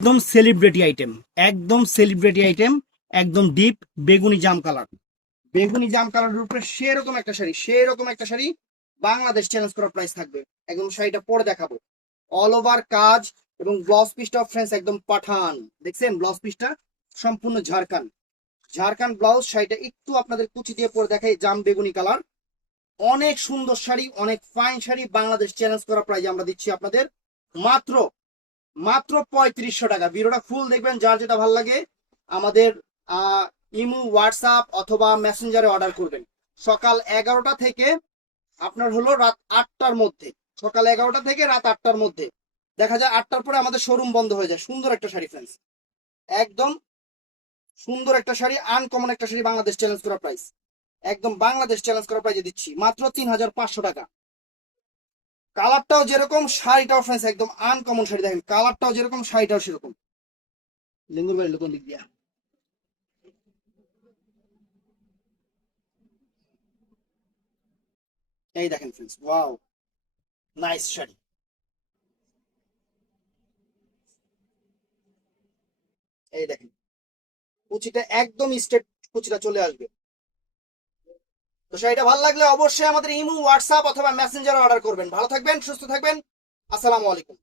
একদম celebrity item, একদম celebrity item, একদম ডিপ বেগুনি জাম কালার, বেগুনি জাম কালারের উপরে সেরকম একটা শাড়ি, সেরকম একটা শাড়ি বাংলাদেশ চ্যালেঞ্জ করা প্রাইস থাকবে। একদম শাড়িটা পরে দেখাবো, অল ওভার কাজ এবং ব্লাউজ পিসটা ফ্রেন্ডস একদম পাঠান। দেখছেন ব্লাউজ পিসটা সম্পূর্ণ ঝাড়খান, ঝাড়খান ব্লাউজ। শাড়িটা একটু আপনাদের কুচি দিয়ে পরে দেখাই, জাম বেগুনি কালার, অনেক সুন্দর শাড়ি, অনেক ফাইন শাড়ি। বাংলাদেশ চ্যালেঞ্জ করা প্রাইস আমরা দিচ্ছি আপনাদের মাত্র মাত্র 3500 টাকা। ভিডিওটা ফুল দেখবেন, যার যেটা ভালো লাগে আমাদের ইমো, হোয়াটসঅ্যাপ অথবা মেসেঞ্জারে অর্ডার করবেন। সকাল 11টা থেকে আপনার হলো রাত 8টার মধ্যে, সকাল 11টা থেকে রাত 8টার মধ্যে। দেখা যায় 8টার পরে আমাদের শোরুম বন্ধ হয়ে যায়। সুন্দর একটা শাড়ি ফ্রেন্ডস, একদম সুন্দর একটা শাড়ি, আনকমন একটা শাড়ি, বাংলাদেশ চ্যালেঞ্জ করা প্রাইস, একদম বাংলাদেশ চ্যালেঞ্জ করা প্রাইসে দিচ্ছি মাত্র 3500 টাকা। কালারটাও যেরকম শাড়িটাও ফ্রেন্ডস একদম আনকমন শাড়ি। দেখেন কালারটাও যেরকম শাড়িটাও সেরকম। লেঙ্গুর বাড়ি লোক দিক দিয়া, এই দেখেন ফ্রেন্ডস, ওয়াও নাইস শাড়ি। এই দেখেন কুচিটা একদম স্ট্রেট, কুচিটা চলে আসবে। তো শাড়িটা ভালো লাগলে অবশ্যই আমাদের ইমো, হোয়াটসঅ্যাপ অথবা মেসেঞ্জারে অর্ডার করবেন। ভালো থাকবেন, সুস্থ থাকবেন, আসসালামু আলাইকুম।